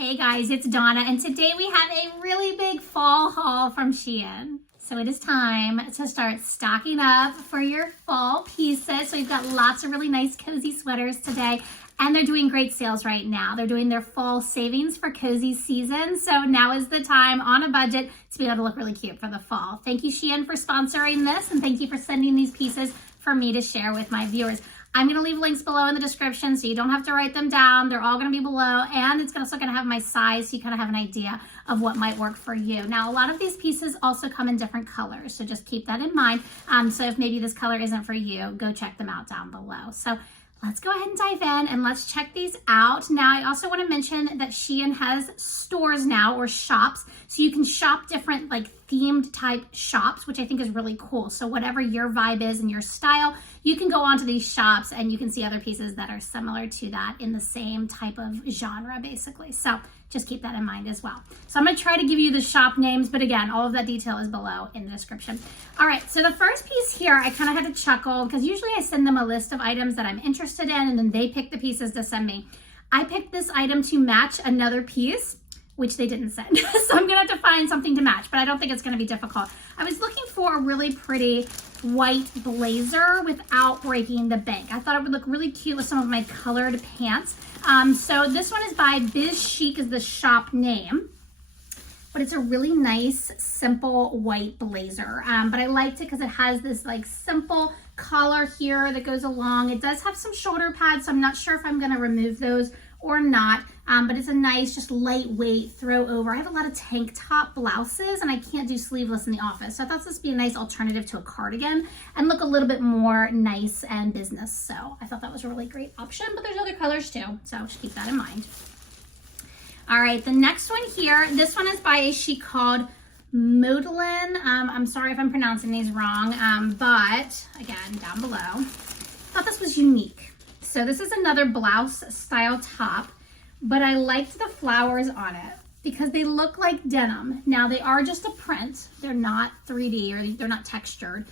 Hey guys, it's Donna, and today we have a really big fall haul from Shein. So it is time to start stocking up for your fall pieces. So we've got lots of really nice cozy sweaters today, and they're doing great sales right now. They're doing their fall savings for cozy season. So now is the time on a budget to be able to look really cute for the fall. Thank you, Shein, for sponsoring this, and thank you for sending these pieces for me to share with my viewers. I'm going to leave links below in the description so you don't have to write them down. They're all going to be below, and it's also going to have my size so you kind of have an idea of what might work for you. Now, a lot of these pieces also come in different colors, so just keep that in mind. So if maybe this color isn't for you, go check them out down below. So let's go ahead and dive in and let's check these out. Now, I also want to mention that Shein has stores now, or shops, so you can shop different like themed type shops, which I think is really cool. So whatever your vibe is and your style, you can go onto these shops and you can see other pieces that are similar to that in the same type of genre, basically. So just keep that in mind as well. So I'm going to try to give you the shop names, but again, all of that detail is below in the description. All right, so the first piece here, I kind of had to chuckle because usually I send them a list of items that I'm interested in, and then they pick the pieces to send me. I picked this item to match another piece, which they didn't send. So I'm gonna have to find something to match, but I don't think it's gonna be difficult. I was looking for a really pretty white blazer without breaking the bank. I thought it would look really cute with some of my colored pants. So this one is by BizChic is the shop name, but it's a really nice, simple white blazer. But I liked it because it has this like simple collar here that goes along. It does have some shoulder pads, so I'm not sure if I'm gonna remove those or not, but it's a nice, just lightweight throw over. I have a lot of tank top blouses and I can't do sleeveless in the office. So I thought this would be a nice alternative to a cardigan and look a little bit more nice and business. So I thought that was a really great option, but there's other colors too. So just keep that in mind. All right, the next one here, this one is by a chic called Modelyn. I'm sorry if I'm pronouncing these wrong, but again, down below. I thought this was unique. So this is another blouse style top, but I liked the flowers on it because they look like denim. Now they are just a print. They're not 3D or they're not textured.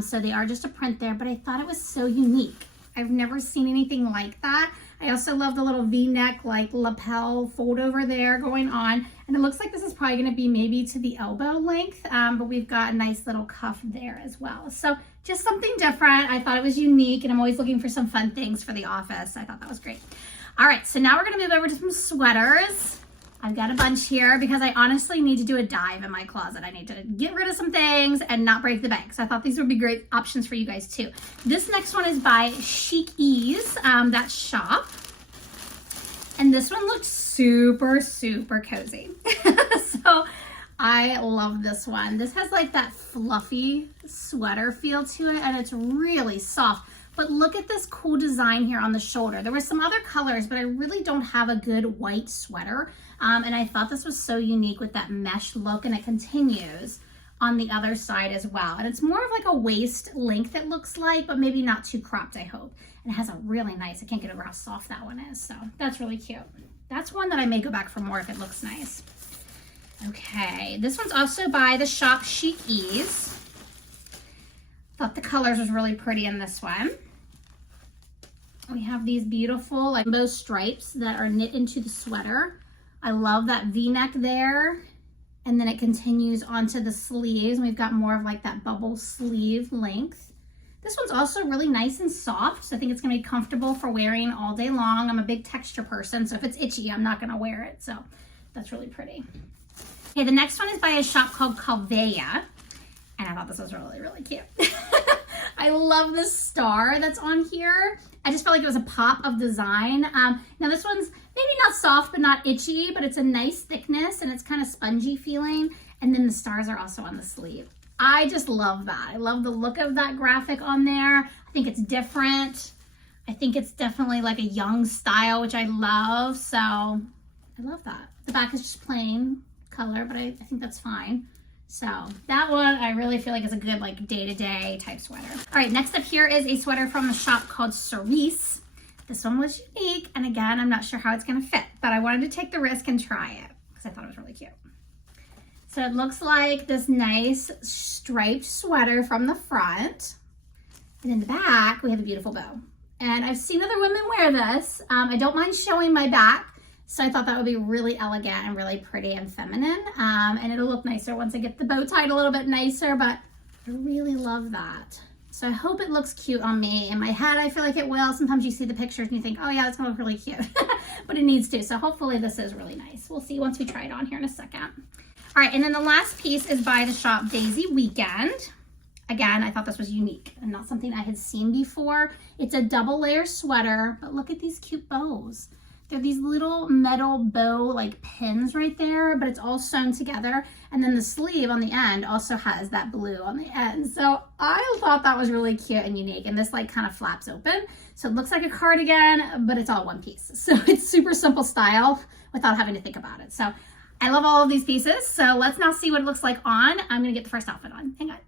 So they are just a print there, but I thought it was so unique. I've never seen anything like that. I also love the little V-neck like lapel fold over there going on. And it looks like this is probably gonna be maybe to the elbow length, but we've got a nice little cuff there as well. So just something different. I thought it was unique, and I'm always looking for some fun things for the office. I thought that was great. All right, so now we're gonna move over to some sweaters. I've got a bunch here because I honestly need to do a dive in my closet. I need to get rid of some things and not break the bank. So I thought these would be great options for you guys too. This next one is by Chiquease, that shop. And this one looks super, super cozy. So I love this one. This has like that fluffy sweater feel to it, and it's really soft. But look at this cool design here on the shoulder. There were some other colors, but I really don't have a good white sweater. And I thought this was so unique with that mesh look, and it continues on the other side as well. And it's more of like a waist length it looks like, but maybe not too cropped, I hope. And it has a really nice, I can't get over how soft that one is. So that's really cute. That's one that I may go back for more if it looks nice. Okay, this one's also by the shop Chiquease. Thought the colors was really pretty in this one. We have these beautiful like bow stripes that are knit into the sweater. I love that V-neck there. And then it continues onto the sleeves. We've got more of like that bubble sleeve length. This one's also really nice and soft, so I think it's gonna be comfortable for wearing all day long. I'm a big texture person, so if it's itchy, I'm not gonna wear it. So that's really pretty. Okay, the next one is by a shop called Calvaya, and I thought this was really, really cute. I love this star that's on here. I just felt like it was a pop of design. Now this one's maybe not soft, but not itchy, but it's a nice thickness and it's kind of spongy feeling. And then the stars are also on the sleeve. I just love that. I love the look of that graphic on there. I think it's different. I think it's definitely like a young style, which I love. So I love that. The back is just plain color, but I think that's fine. So that one, I really feel like is a good like day-to-day type sweater. All right, next up here is a sweater from a shop called Serisse. This one was unique, and again, I'm not sure how it's gonna fit, but I wanted to take the risk and try it because I thought it was really cute. So it looks like this nice striped sweater from the front, and in the back, we have a beautiful bow. And I've seen other women wear this. I don't mind showing my back So I thought that would be really elegant and really pretty and feminine. And it'll look nicer once I get the bow tied a little bit nicer, but I really love that. So I hope it looks cute on me. In my head, I feel like it will. Sometimes you see the pictures and you think, oh yeah, it's gonna look really cute, but it needs to. So hopefully this is really nice. We'll see once we try it on here in a second. All right, and then the last piece is by the shop Dazy Weekend. Again, I thought this was unique and not something I had seen before. It's a double layer sweater, but look at these cute bows. They're these little metal bow like pins right there, but it's all sewn together. And then the sleeve on the end also has that blue on the end. So I thought that was really cute and unique. And this like kind of flaps open. So it looks like a cardigan, but it's all one piece. So it's super simple style without having to think about it. So I love all of these pieces. So let's now see what it looks like on. I'm gonna get the first outfit on. Hang on.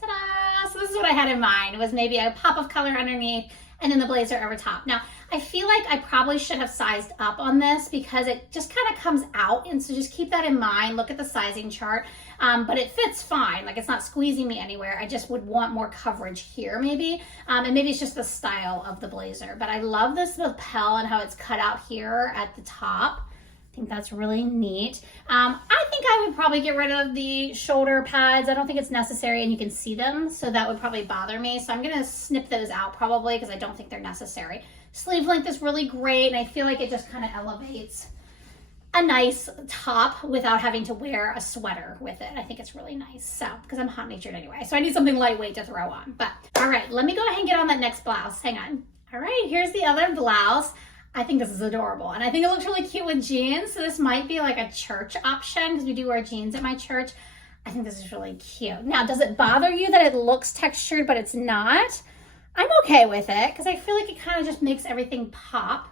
Ta-da! So this is what I had in mind. It was maybe a pop of color underneath and then the blazer over top. Now, I feel like I probably should have sized up on this because it just kind of comes out. And so just keep that in mind. Look at the sizing chart. But it fits fine. Like it's not squeezing me anywhere. I just would want more coverage here maybe. And maybe it's just the style of the blazer. But I love this lapel and how it's cut out here at the top. I think that's really neat. I think I would probably get rid of the shoulder pads. I don't think it's necessary and you can see them, so that would probably bother me. So I'm gonna snip those out probably because I don't think they're necessary. Sleeve length is really great and I feel like it just kind of elevates a nice top without having to wear a sweater with it. I think it's really nice. So, because I'm hot natured anyway, so I need something lightweight to throw on. But all right, let me go ahead and get on that next blouse. Hang on. All right, here's the other blouse. I think this is adorable and I think it looks really cute with jeans. So this might be like a church option because we do wear jeans at my church. I think this is really cute. Now, does it bother you that it looks textured but it's not? I'm okay with it because I feel like it kind of just makes everything pop.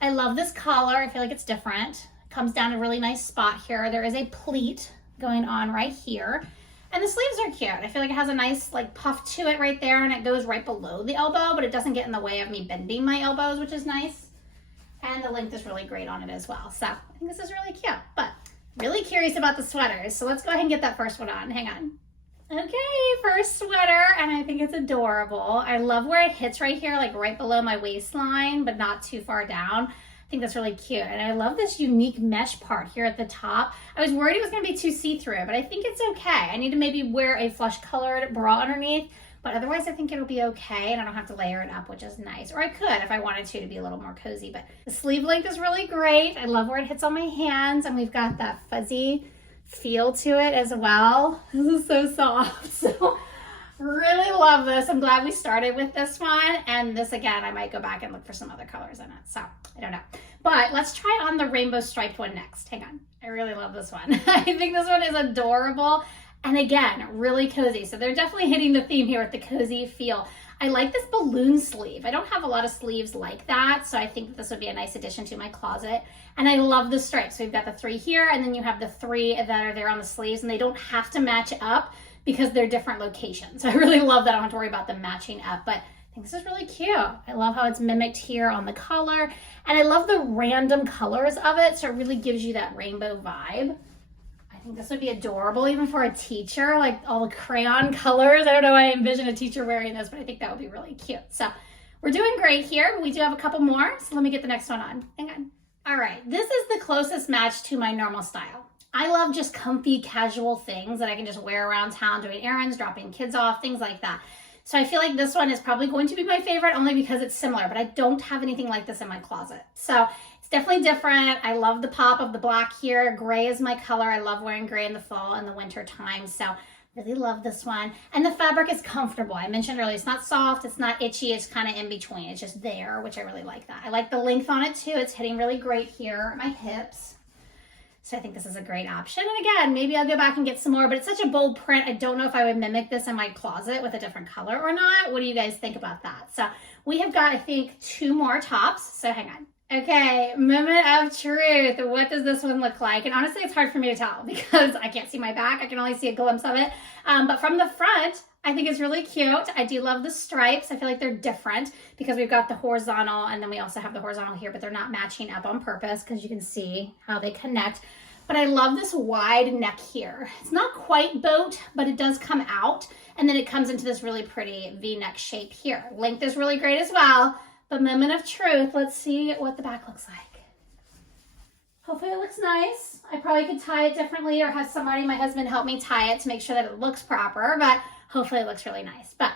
I love this collar. I feel like it's different. It comes down a really nice spot here. There is a pleat going on right here. And the sleeves are cute. I feel like it has a nice like puff to it right there and it goes right below the elbow, but it doesn't get in the way of me bending my elbows, which is nice. And the length is really great on it as well. So I think this is really cute, but really curious about the sweaters. So let's go ahead and get that first one on. Hang on. Okay, first sweater, and I think it's adorable. I love where it hits right here, like right below my waistline, but not too far down. I think that's really cute. And I love this unique mesh part here at the top. I was worried it was gonna be too see-through, but I think it's okay. I need to maybe wear a flesh colored bra underneath, but otherwise I think it'll be okay and I don't have to layer it up, which is nice. Or I could if I wanted to be a little more cozy, but the sleeve length is really great. I love where it hits on my hands and we've got that fuzzy feel to it as well. This is so soft. So really love this. I'm glad we started with this one. And this again, I might go back and look for some other colors in it. So I don't know, but let's try on the rainbow striped one next. Hang on. I really love this one. I think this one is adorable. And again, really cozy. So they're definitely hitting the theme here with the cozy feel. I like this balloon sleeve. I don't have a lot of sleeves like that, so I think that this would be a nice addition to my closet. And I love the stripes. So we've got the 3 here, and then you have the 3 that are there on the sleeves, and they don't have to match up because they're different locations. So I really love that I don't have to worry about them matching up, but I think this is really cute. I love how it's mimicked here on the collar, and I love the random colors of it, so it really gives you that rainbow vibe. I think this would be adorable even for a teacher, like all the crayon colors. I don't know why I envision a teacher wearing this, but I think that would be really cute. So we're doing great here, but we do have a couple more. So let me get the next one on. Hang on. All right, this is the closest match to my normal style. I love just comfy, casual things that I can just wear around town, doing errands, dropping kids off, things like that. So I feel like this one is probably going to be my favorite only because it's similar, but I don't have anything like this in my closet. So it's definitely different. I love the pop of the black here. Gray is my color. I love wearing gray in the fall and the winter time. So really love this one. And the fabric is comfortable. I mentioned earlier, it's not soft, it's not itchy, it's kind of in between. It's just there, which I really like that. I like the length on it too. It's hitting really great here at my hips. So I think this is a great option. And again, maybe I'll go back and get some more, but it's such a bold print. I don't know if I would mimic this in my closet with a different color or not. What do you guys think about that? So we have got, I think, 2 more tops. So hang on. Okay, moment of truth. What does this one look like? And honestly, it's hard for me to tell because I can't see my back. I can only see a glimpse of it. But from the front, I think it's really cute. I do love the stripes. I feel like they're different because we've got the horizontal and then we also have the horizontal here, but they're not matching up on purpose because you can see how they connect. But I love this wide neck here. It's not quite boat, but it does come out. And then it comes into this really pretty V-neck shape here. Length is really great as well. But moment of truth, let's see what the back looks like. Hopefully it looks nice. I probably could tie it differently or have somebody, my husband, help me tie it to make sure that it looks proper, but hopefully it looks really nice. But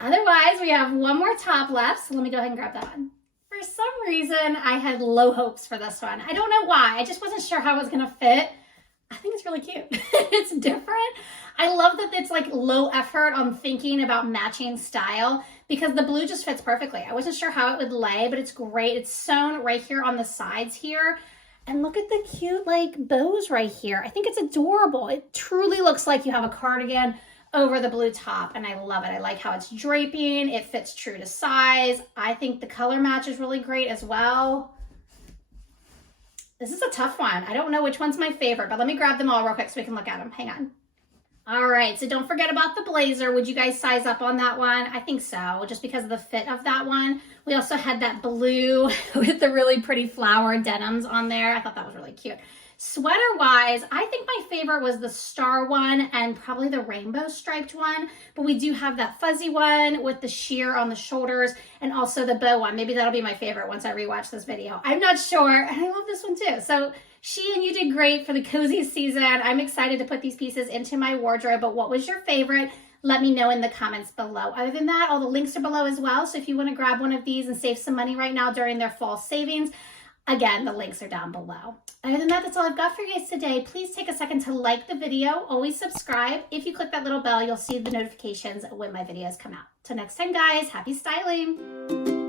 otherwise, we have one more top left, so let me go ahead and grab that one. For some reason, I had low hopes for this one. I don't know why. I just wasn't sure how it was gonna fit. I think it's really cute. It's different. I love that it's like low effort on thinking about matching style because the blue just fits perfectly. I wasn't sure how it would lay, but it's great. It's sewn right here on the sides here. And look at the cute like bows right here. I think it's adorable. It truly looks like you have a cardigan over the blue top, and I love it. I like how it's draping. It fits true to size. I think the color match is really great as well. This is a tough one. I don't know which one's my favorite, but let me grab them all real quick so we can look at them. Hang on. All right, so don't forget about the blazer. Would you guys size up on that one? I think so, just because of the fit of that one. We also had that blue with the really pretty flower denims on there. I thought that was really cute. Sweater-wise, I think my favorite was the star one and probably the rainbow striped one, but we do have that fuzzy one with the sheer on the shoulders and also the bow one. Maybe that'll be my favorite once I rewatch this video. I'm not sure, and I love this one too. So Shein, you did great for the cozy season. I'm excited to put these pieces into my wardrobe, but what was your favorite? Let me know in the comments below. Other than that, all the links are below as well, so if you want to grab one of these and save some money right now during their fall savings, again, the links are down below. Other than that, that's all I've got for you guys today. Please take a second to like the video. Always subscribe. If you click that little bell, you'll see the notifications when my videos come out. Till next time, guys, happy styling.